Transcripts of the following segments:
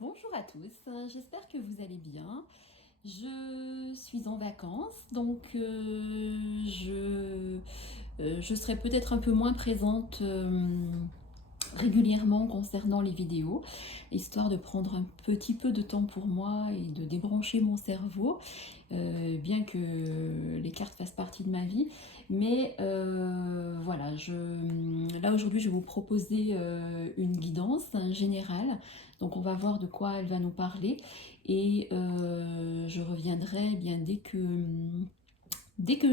Bonjour à tous, j'espère que vous allez bien. Je suis en vacances, donc je serai peut-être un peu moins présente régulièrement concernant les vidéos, histoire de prendre un petit peu de temps pour moi et de débrancher mon cerveau, bien que les cartes fassent partie de ma vie. Mais voilà, là aujourd'hui je vais vous proposer une guidance générale, donc on va voir de quoi elle va nous parler et je reviendrai eh bien dès que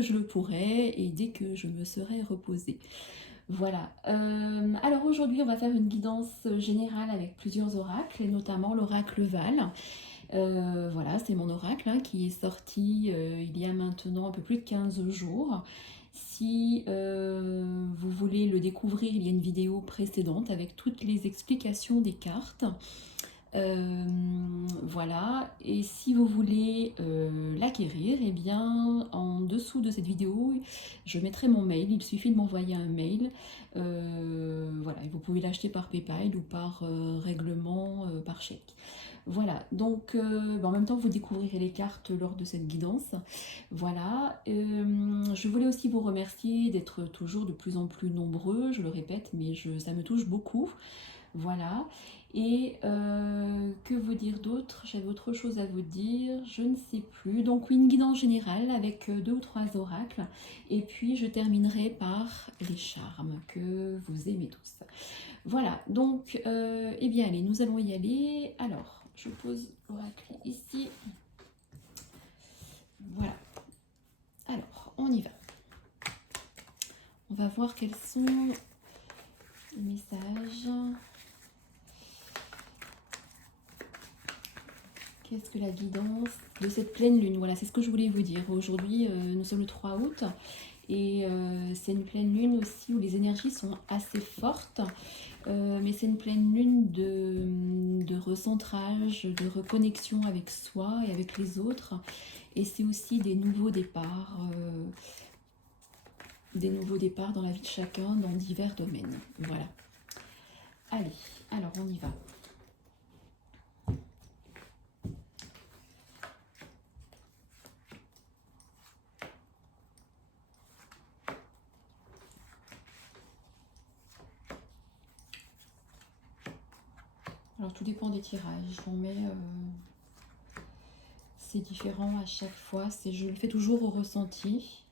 je le pourrai et dès que je me serai reposée. Voilà. Alors aujourd'hui, on va faire une guidance générale avec plusieurs oracles, et notamment l'oracle Val. Voilà, c'est mon oracle qui est sorti il y a maintenant un peu plus de 15 jours. Si vous voulez le découvrir, il y a une vidéo précédente avec toutes les explications des cartes. Voilà, et si vous voulez l'acquérir, eh bien en dessous de cette vidéo, je mettrai mon mail, il suffit de m'envoyer un mail. Voilà, et vous pouvez l'acheter par PayPal ou par règlement, par chèque. Voilà, donc en même temps vous découvrirez les cartes lors de cette guidance. Voilà, je voulais aussi vous remercier d'être toujours de plus en plus nombreux, je le répète, mais ça me touche beaucoup. Voilà. Et que vous dire d'autre? J'avais autre chose à vous dire, je ne sais plus. Donc oui, une guidance générale avec deux ou trois oracles. Et puis je terminerai par les charmes que vous aimez tous. Voilà, donc eh bien allez, nous allons y aller. Alors, je pose l'oracle ici. Voilà. Alors, on y va. On va voir quels sont les messages. Qu'est-ce que la guidance de cette pleine lune? Voilà, c'est ce que je voulais vous dire. Aujourd'hui, nous sommes le 3 août et c'est une pleine lune aussi où les énergies sont assez fortes. Mais c'est une pleine lune de recentrage, de reconnexion avec soi et avec les autres. Et c'est aussi des nouveaux départs dans la vie de chacun, dans divers domaines. Voilà. Allez, alors on y va. Alors tout dépend des tirages. On met... c'est différent à chaque fois. Je le fais toujours au ressenti.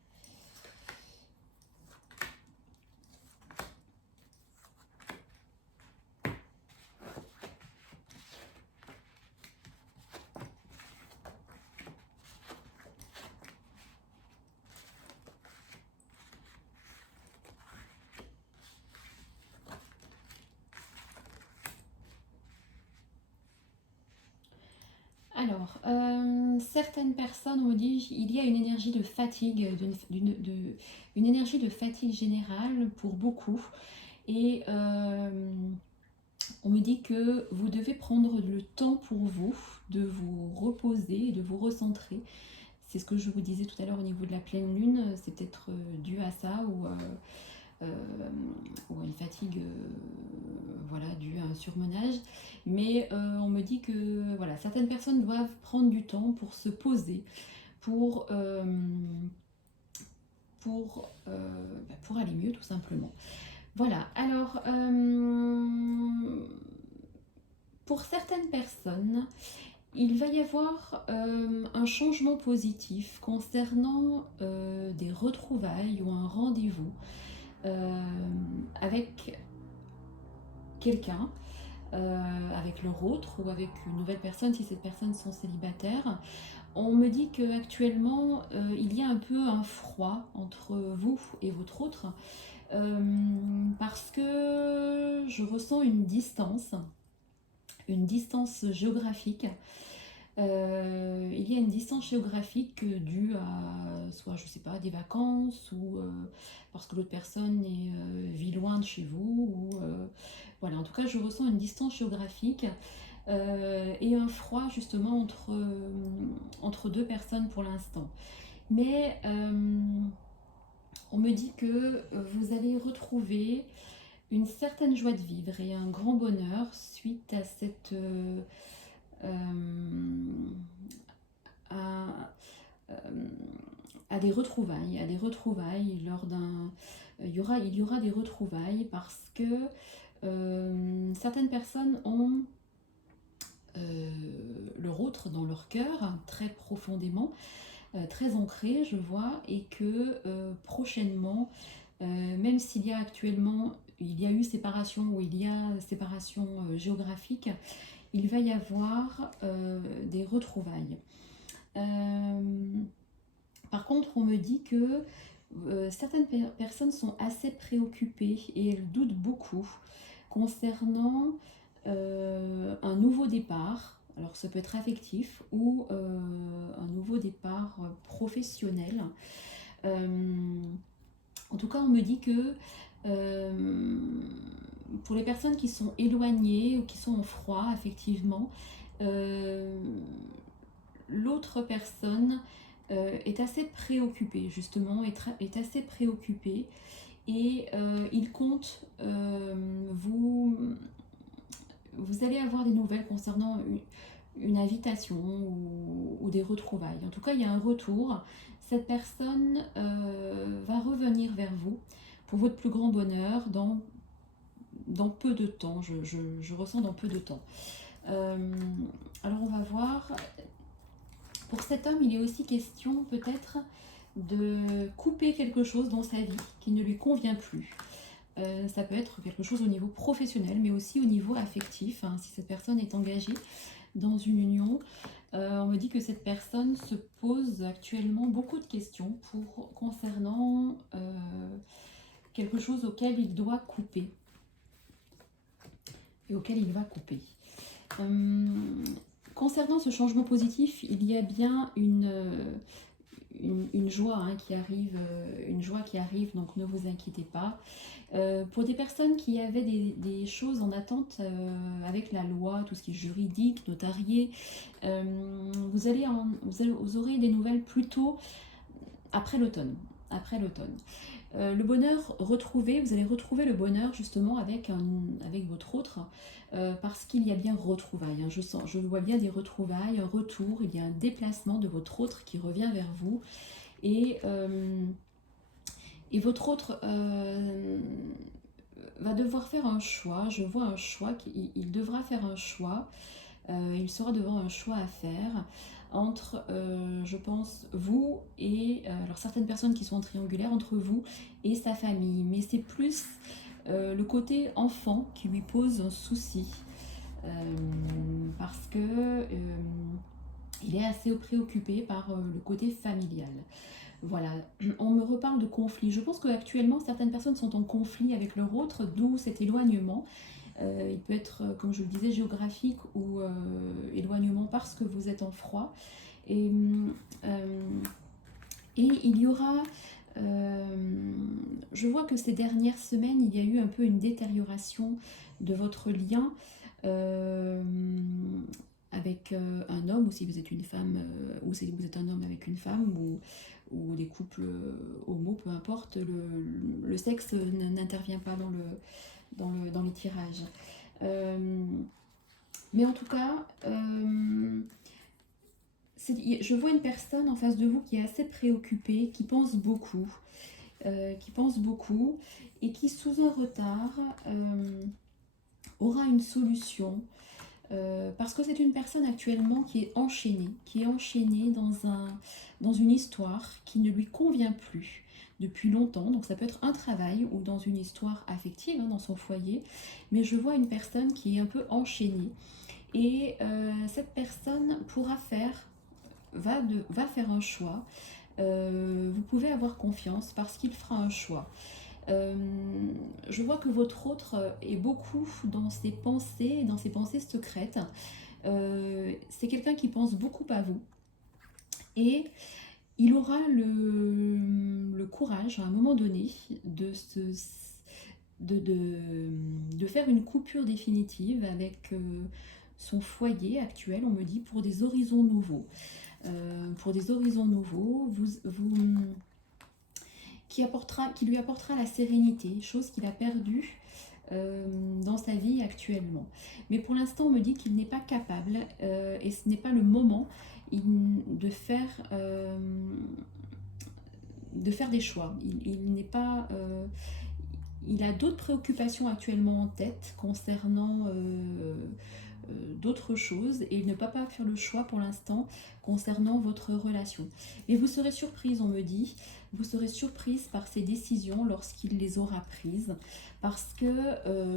Alors, certaines personnes ont dit il y a une énergie de fatigue, une énergie de fatigue générale pour beaucoup. Et on me dit que vous devez prendre le temps pour vous, de vous reposer et de vous recentrer. C'est ce que je vous disais tout à l'heure au niveau de la pleine lune, c'est peut-être dû à ça ou à une fatigue voilà, due à un surmenage. Mais on me dit que voilà, certaines personnes doivent prendre du temps pour se poser, pour, euh, pour aller mieux tout simplement. Voilà, alors pour certaines personnes, il va y avoir un changement positif concernant des retrouvailles ou un rendez-vous avec quelqu'un, avec leur autre ou avec une nouvelle personne si ces personnes sont célibataires. On me dit qu'actuellement, il y a un peu un froid entre vous et votre autre parce que je ressens une distance géographique. Il y a une distance géographique due à soit, je sais pas, des vacances ou parce que l'autre personne vit loin de chez vous. Ou, voilà, en tout cas, je ressens une distance géographique et un froid justement entre deux personnes pour l'instant. Mais on me dit que vous allez retrouver une certaine joie de vivre et un grand bonheur suite à cette à, à des retrouvailles lors d'un... il y aura des retrouvailles parce que certaines personnes ont leur autre dans leur cœur, très profondément, très ancré, je vois, et que prochainement, même s'il y a actuellement, il y a eu séparation ou il y a séparation géographique, il va y avoir des retrouvailles. Par contre, on me dit que certaines personnes sont assez préoccupées et elles doutent beaucoup concernant un nouveau départ. Alors ça peut être affectif ou un nouveau départ professionnel. En tout cas, on me dit que pour les personnes qui sont éloignées ou qui sont en froid, effectivement, l'autre personne est assez préoccupée, justement, est assez préoccupée et il compte vous allez avoir des nouvelles concernant une invitation ou des retrouvailles. En tout cas, il y a un retour. Cette personne va revenir vers vous pour votre plus grand bonheur dans peu de temps. Je ressens dans peu de temps. Alors, on va voir. Pour cet homme, il est aussi question peut-être de couper quelque chose dans sa vie qui ne lui convient plus. Ça peut être quelque chose au niveau professionnel, mais aussi au niveau affectif. Hein, si cette personne est engagée dans une union, on me dit que cette personne se pose actuellement beaucoup de questions concernant quelque chose auquel il doit couper et auquel il va couper. Concernant ce changement positif, il y a bien une joie qui arrive, donc ne vous inquiétez pas. Pour des personnes qui avaient des choses en attente avec la loi, tout ce qui est juridique, notarié, vous aurez des nouvelles plutôt après l'automne. Le bonheur retrouvé, vous allez retrouver le bonheur justement avec votre autre, parce qu'il y a bien retrouvailles. Hein. Je vois bien des retrouvailles, un retour, il y a un déplacement de votre autre qui revient vers vous. Et votre autre va devoir faire un choix. Je vois un choix, il devra faire un choix. Il sera devant un choix à faire entre, je pense, vous et... alors certaines personnes qui sont en triangulaire, entre vous et sa famille. Mais c'est plus le côté enfant qui lui pose un souci. Parce que il est assez préoccupé par le côté familial. Voilà, on me reparle de conflit. Je pense qu'actuellement, certaines personnes sont en conflit avec leur autre, d'où cet éloignement. Il peut être, comme je le disais, géographique ou éloignement parce que vous êtes en froid. Et il y aura... je vois que ces dernières semaines, il y a eu un peu une détérioration de votre lien avec un homme, ou si vous êtes une femme, ou si vous êtes un homme avec une femme, ou des couples homo, peu importe, le sexe n'intervient pas dans les tirages. Mais en tout cas, je vois une personne en face de vous qui est assez préoccupée, qui pense beaucoup, et qui, sous un retard, aura une solution. Parce que c'est une personne actuellement qui est enchaînée dans une histoire qui ne lui convient plus depuis longtemps. Donc ça peut être un travail ou dans une histoire affective, hein, dans son foyer. Mais je vois une personne qui est un peu enchaînée. Et cette personne va faire un choix. Vous pouvez avoir confiance parce qu'il fera un choix. Je vois que votre autre est beaucoup dans ses pensées secrètes. C'est quelqu'un qui pense beaucoup à vous. Et il aura le courage, à un moment donné, de faire une coupure définitive avec son foyer actuel, on me dit, pour des horizons nouveaux. Qui lui apportera la sérénité, chose qu'il a perdue dans sa vie actuellement. Mais pour l'instant, on me dit qu'il n'est pas capable et ce n'est pas le moment de faire, des choix. Il n'est pas... il a d'autres préoccupations actuellement en tête concernant d'autres choses et il ne peut pas faire le choix pour l'instant concernant votre relation. Mais vous serez surprise, on me dit, vous serez surprise par ses décisions lorsqu'il les aura prises parce que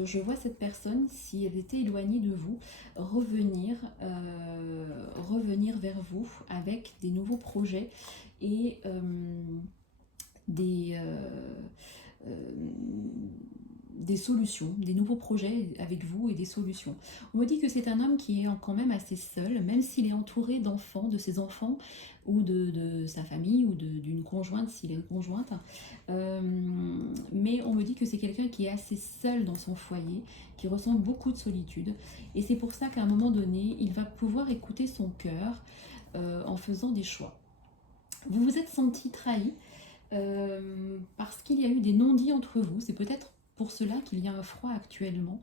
je vois cette personne, si elle était éloignée de vous, revenir vers vous avec des nouveaux projets et des... des solutions, des nouveaux projets avec vous et des solutions. On me dit que c'est un homme qui est quand même assez seul, même s'il est entouré d'enfants, de ses enfants ou de sa famille ou d'une conjointe s'il est conjointe. Mais on me dit que c'est quelqu'un qui est assez seul dans son foyer, qui ressent beaucoup de solitude. Et c'est pour ça qu'à un moment donné, il va pouvoir écouter son cœur en faisant des choix. Vous vous êtes senti trahi parce qu'il y a eu des non-dits entre vous. C'est peut-être pour cela qu'il y a un froid actuellement.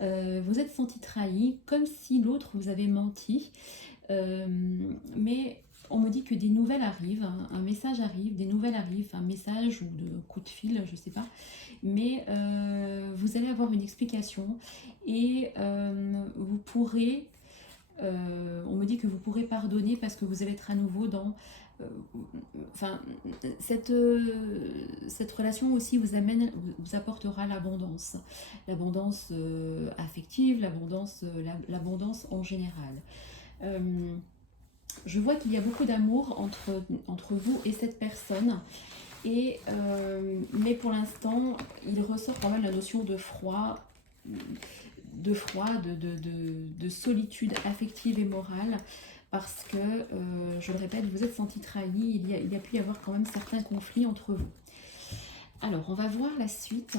Vous êtes senti trahi, comme si l'autre vous avait menti. Mais on me dit que des nouvelles arrivent, un message arrive, des nouvelles arrivent, un message ou de coup de fil, je ne sais pas. Mais vous allez avoir une explication et vous pourrez... on me dit que vous pourrez pardonner parce que vous allez être à nouveau dans... Enfin, cette relation aussi vous apportera l'abondance. L'abondance affective, l'abondance en général. Je vois qu'il y a beaucoup d'amour entre vous et cette personne. Et, mais pour l'instant, il ressort quand même la notion de froid, de solitude affective et morale, parce que, je le répète, vous êtes senti trahi, il y a pu y avoir quand même certains conflits entre vous. Alors, on va voir la suite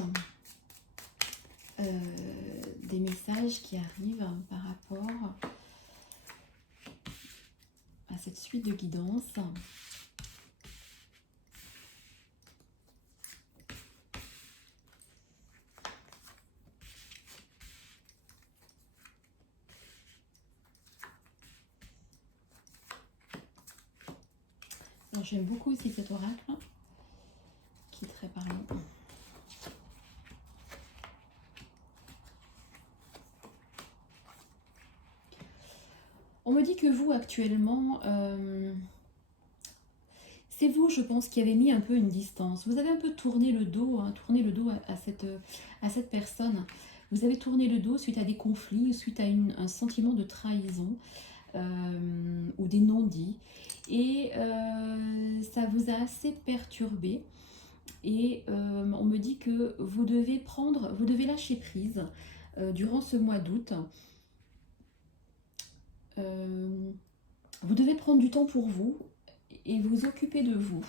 des messages qui arrivent par rapport à cette suite de guidance. J'aime beaucoup aussi cet oracle qui est très parlant. On me dit que vous actuellement, c'est vous, je pense, qui avez mis un peu une distance. Vous avez un peu tourné le dos, à cette personne. Vous avez tourné le dos suite à des conflits, suite à un sentiment de trahison ou des non-dits. Et ça vous a assez perturbé. Et on me dit que vous devez lâcher prise durant ce mois d'août. Vous devez prendre du temps pour vous et vous occuper de vous.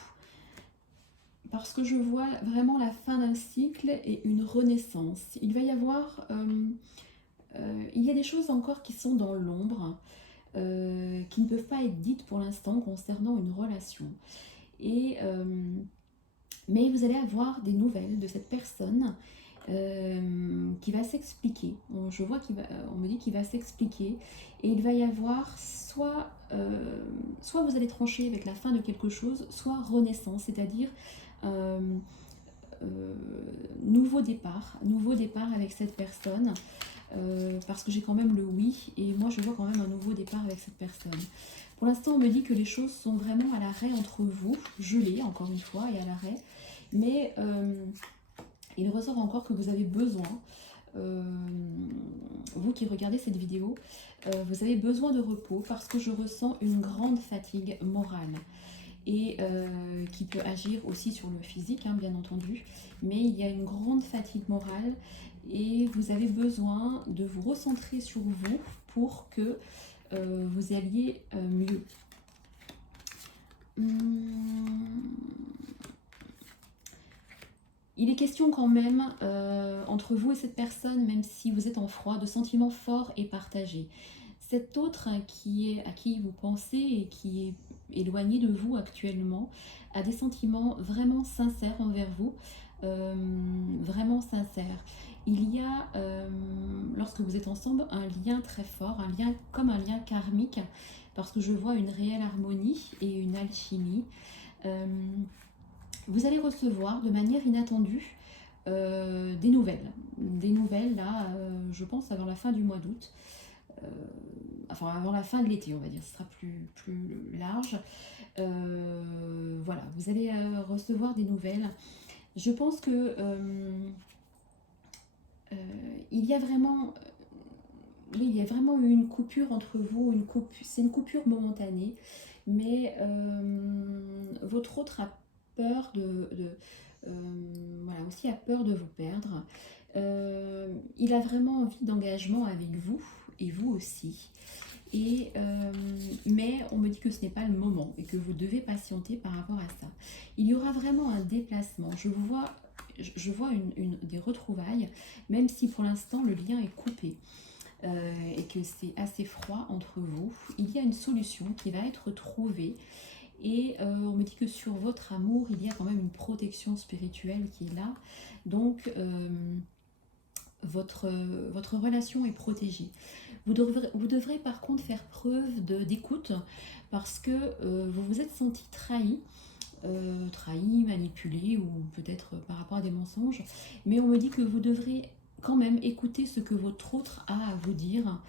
Parce que je vois vraiment la fin d'un cycle et une renaissance. Il va y avoir... il y a des choses encore qui sont dans l'ombre, qui ne peuvent pas être dites pour l'instant concernant une relation. Et, mais vous allez avoir des nouvelles de cette personne qui va s'expliquer. Je vois on me dit qu'il va s'expliquer et il va y avoir soit vous allez trancher avec la fin de quelque chose, soit renaissance, c'est-à-dire nouveau départ avec cette personne. Parce que j'ai quand même le oui et moi je vois quand même un nouveau départ avec cette personne. Pour l'instant on me dit que les choses sont vraiment à l'arrêt entre vous, gelées encore une fois et à l'arrêt, mais il ressort encore que vous avez besoin, vous qui regardez cette vidéo, vous avez besoin de repos parce que je ressens une grande fatigue morale et qui peut agir aussi sur le physique, hein, bien entendu, mais il y a une grande fatigue morale et vous avez besoin de vous recentrer sur vous pour que vous alliez mieux. Il est question quand même, entre vous et cette personne, même si vous êtes en froid, de sentiments forts et partagés. Cet autre à qui vous pensez et qui est éloigné de vous actuellement a des sentiments vraiment sincères envers vous, vraiment sincères. il y a, lorsque vous êtes ensemble, un lien très fort, un lien comme un lien karmique, parce que je vois une réelle harmonie et une alchimie. Euh, Vous allez recevoir de manière inattendue des nouvelles là, je pense avant la fin du mois d'août, euh, enfin avant la fin de l'été, on va dire, ce sera plus large. Voilà, vous allez recevoir des nouvelles. Je pense que il y a vraiment, oui, il y a vraiment eu une coupure entre vous, c'est une coupure momentanée, mais votre autre a peur euh, voilà, aussi a peur de vous perdre. Il a vraiment envie d'engagement avec vous et vous aussi. Et, mais on me dit que ce n'est pas le moment et que vous devez patienter par rapport à ça. Il y aura vraiment un déplacement. Je vois des retrouvailles, même si pour l'instant le lien est coupé et que c'est assez froid entre vous. Il y a une solution qui va être trouvée. Et on me dit que sur votre amour, il y a quand même une protection spirituelle qui est là. Donc, votre relation est protégée. Vous devrez par contre faire preuve d'écoute parce que vous vous êtes senti trahi, manipulé ou peut-être par rapport à des mensonges. Mais on me dit que vous devrez quand même écouter ce que votre autre a à vous dire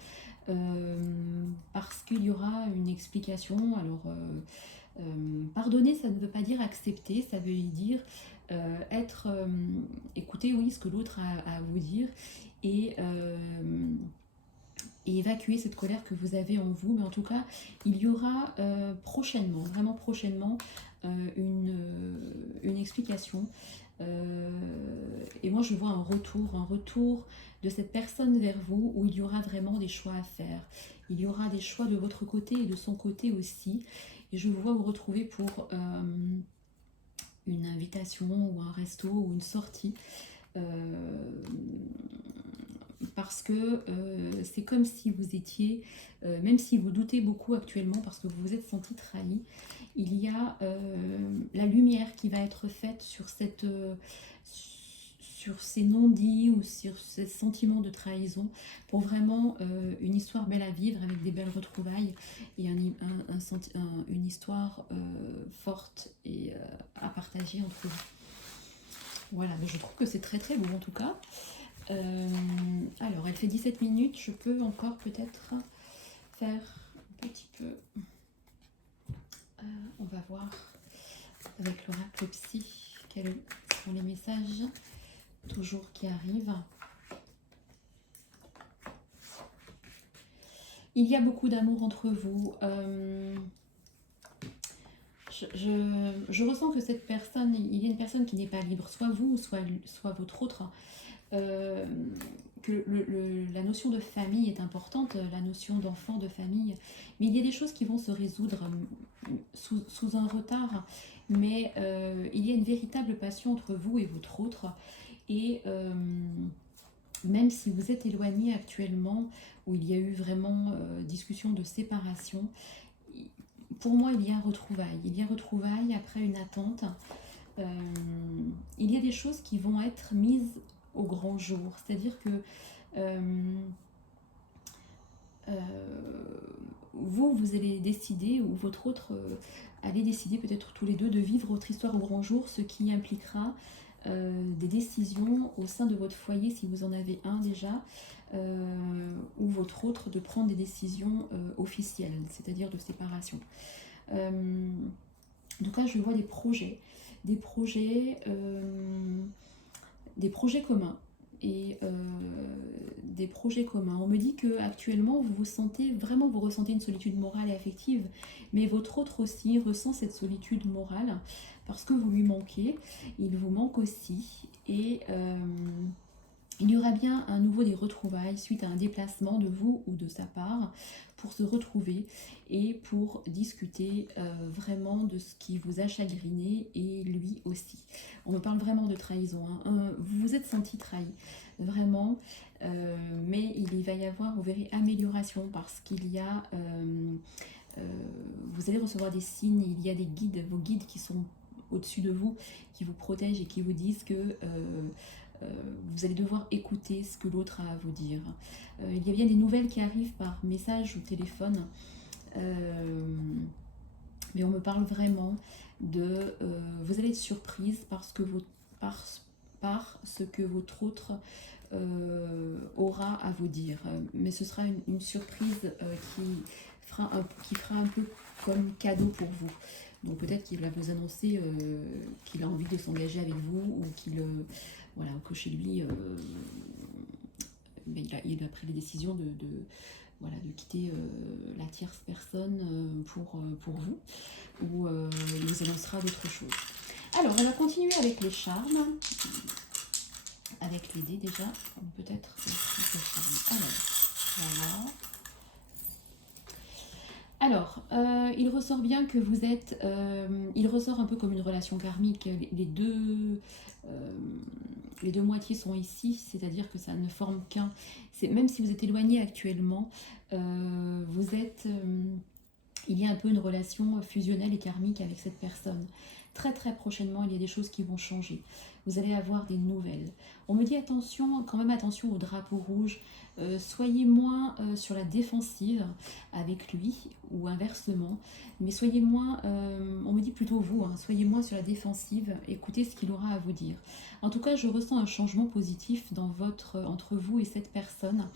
parce qu'il y aura une explication. Alors, pardonner, ça ne veut pas dire accepter, ça veut dire écouter, oui, ce que l'autre a à vous dire et, euh, et évacuer cette colère que vous avez en vous. Mais en tout cas, il y aura prochainement, vraiment prochainement, une explication. Et moi, je vois un retour de cette personne vers vous où il y aura vraiment des choix à faire. Il y aura des choix de votre côté et de son côté aussi. Et je vous vois vous retrouver pour une invitation ou un resto ou une sortie. Euh, Parce que c'est comme si vous étiez, même si vous doutez beaucoup actuellement parce que vous vous êtes senti trahi, il y a la lumière qui va être faite sur ces non-dits ou sur ces sentiments de trahison pour vraiment une histoire belle à vivre avec des belles retrouvailles et une histoire forte et à partager entre vous. Voilà, mais je trouve que c'est très très beau en tout cas. Alors, elle fait 17 minutes, je peux encore peut-être faire un petit peu. On va voir avec l'oracle psy quels sont les messages toujours qui arrivent. Il y a beaucoup d'amour entre vous. Je ressens que cette personne, il y a une personne qui n'est pas libre, soit vous, soit votre autre. Que la notion de famille est importante, la notion d'enfant, de famille, mais il y a des choses qui vont se résoudre sous un retard, mais il y a une véritable passion entre vous et votre autre, et même si vous êtes éloigné actuellement, où il y a eu vraiment discussion de séparation, pour moi il y a retrouvailles après une attente. Euh, il y a des choses qui vont être mises au grand jour, c'est-à-dire que euh, euh, vous allez décider, ou votre autre allez décider peut-être tous les deux de vivre votre histoire au grand jour, ce qui impliquera des décisions au sein de votre foyer si vous en avez un déjà, ou votre autre de prendre des décisions officielles, c'est-à-dire de séparation. En tout cas, je vois des projets, des projets, des projets communs et des projets communs. On me dit que actuellement vous ressentez une solitude morale et affective, mais votre autre aussi ressent cette solitude morale parce que vous lui manquez, il vous manque aussi et il y aura bien à nouveau des retrouvailles suite à un déplacement de vous ou de sa part pour se retrouver et pour discuter vraiment de ce qui vous a chagriné et lui aussi. On me parle vraiment de trahison. Vous vous êtes senti trahi, vraiment, mais il va y avoir, vous verrez, amélioration parce qu'il y a, vous allez recevoir des signes, il y a des guides, vos guides qui sont au-dessus de vous, qui vous protègent et qui vous disent que vous allez devoir écouter ce que l'autre a à vous dire. Il y a bien des nouvelles qui arrivent par message ou téléphone, mais on me parle vraiment de... vous allez être surprise parce que par ce que votre autre aura à vous dire. Mais ce sera une surprise qui fera un peu comme cadeau pour vous. Donc peut-être qu'il va vous annoncer qu'il a envie de s'engager avec vous, ou voilà, que chez lui, il a pris la décision voilà, de quitter la tierce personne pour vous, ou il vous annoncera d'autres choses. Alors, on va continuer avec les charmes. Avec les dés déjà, peut-être les charmes. Alors, voilà. Alors, il ressort bien que vous êtes... il ressort un peu comme une relation karmique. Les deux moitiés sont ici, c'est-à-dire que ça ne forme qu'un. Même si vous êtes éloigné actuellement, vous êtes... il y a un peu une relation fusionnelle et karmique avec cette personne. Très très prochainement, il y a des choses qui vont changer. Vous allez avoir des nouvelles. On me dit attention, quand même attention au drapeau rouge. Soyez moins sur la défensive avec lui, ou inversement. Mais soyez moins, on me dit plutôt vous, hein, soyez moins sur la défensive. Écoutez ce qu'il aura à vous dire. En tout cas, je ressens un changement positif entre vous et cette personne.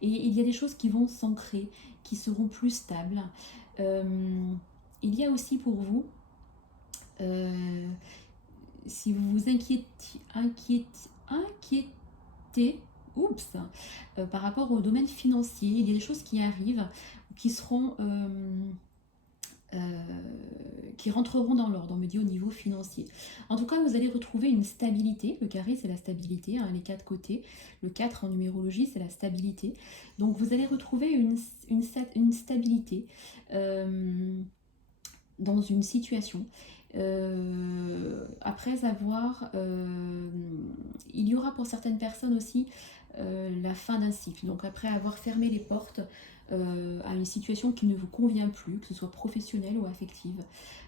Et il y a des choses qui vont s'ancrer, qui seront plus stables. Il y a aussi pour vous, si vous vous inquiétez, par rapport au domaine financier, il y a des choses qui arrivent, qui seront... qui rentreront dans l'ordre, on me dit au niveau financier. En tout cas, vous allez retrouver une stabilité. Le carré, c'est la stabilité, hein, les 4 côtés. Le 4 en numérologie, c'est la stabilité. Donc, vous allez retrouver une stabilité dans une situation. Après avoir... il y aura pour certaines personnes aussi la fin d'un cycle. Donc, après avoir fermé les portes à une situation qui ne vous convient plus, que ce soit professionnelle ou affective.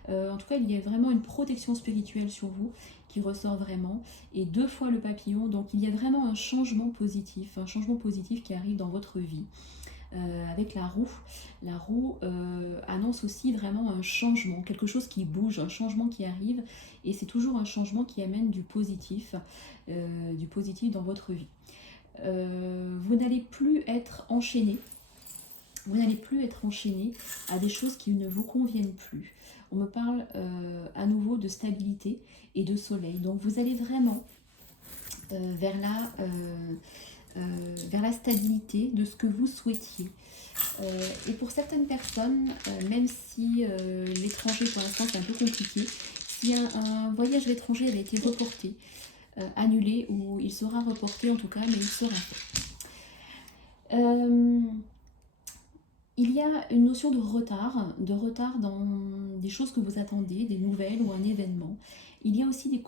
En tout cas, il y a vraiment une protection spirituelle sur vous qui ressort vraiment, et 2 fois le papillon, donc il y a vraiment un changement positif qui arrive dans votre vie. Avec la roue annonce aussi vraiment un changement, quelque chose qui bouge, un changement qui arrive, et c'est toujours un changement qui amène du positif dans votre vie. Vous n'allez plus être enchaîné. Vous n'allez plus être enchaîné à des choses qui ne vous conviennent plus. On me parle à nouveau de stabilité et de soleil. Donc vous allez vraiment vers la stabilité de ce que vous souhaitiez. Et pour certaines personnes, même si l'étranger pour l'instant c'est un peu compliqué, si un voyage à l'étranger avait été reporté, annulé, ou il sera reporté en tout cas, mais il sera fait. Il y a une notion de retard dans des choses que vous attendez, des nouvelles ou un événement. Il y a aussi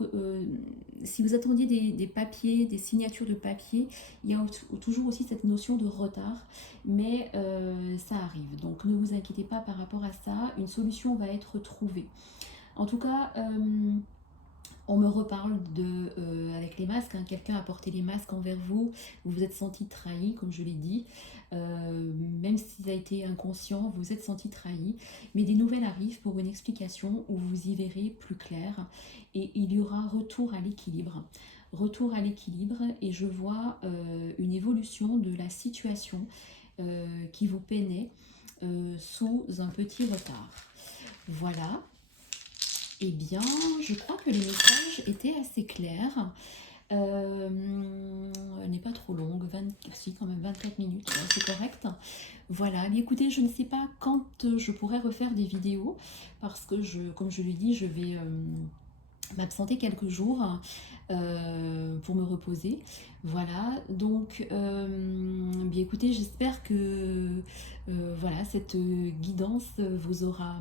si vous attendiez des papiers, des signatures de papier, il y a toujours aussi cette notion de retard, mais ça arrive. Donc ne vous inquiétez pas par rapport à ça, une solution va être trouvée. En tout cas, on me reparle avec les masques, hein, quelqu'un a porté les masques envers vous, vous vous êtes senti trahi, comme je l'ai dit, même si ça a été inconscient, vous vous êtes senti trahi, mais des nouvelles arrivent pour une explication où vous y verrez plus clair, et il y aura retour à l'équilibre. Retour à l'équilibre, et je vois une évolution de la situation qui vous peinait sous un petit retard. Voilà. Eh bien, je crois que le message était assez clair. Elle n'est pas trop longue, si, quand même 24 minutes, c'est correct. Voilà, mais écoutez, je ne sais pas quand je pourrai refaire des vidéos, parce que, comme je l'ai dit, je vais m'absenter quelques jours pour me reposer. Voilà, donc, bien écoutez, j'espère que voilà, cette guidance vous aura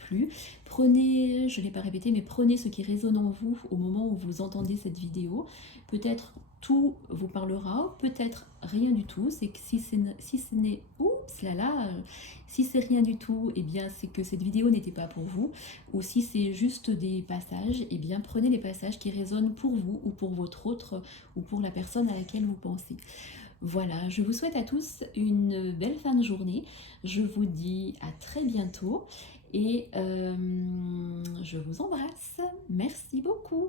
plu. Prenez, je ne l'ai pas répété, mais prenez ce qui résonne en vous au moment où vous entendez cette vidéo. Peut-être tout vous parlera, peut-être rien du tout. C'est que si ce n'est, oups là là, si c'est rien du tout, et bien c'est que cette vidéo n'était pas pour vous. Ou si c'est juste des passages, et bien prenez les passages qui résonnent pour vous ou pour votre autre ou pour la personne à laquelle vous pensez. Voilà, je vous souhaite à tous une belle fin de journée. Je vous dis à très bientôt et je vous embrasse. Merci beaucoup.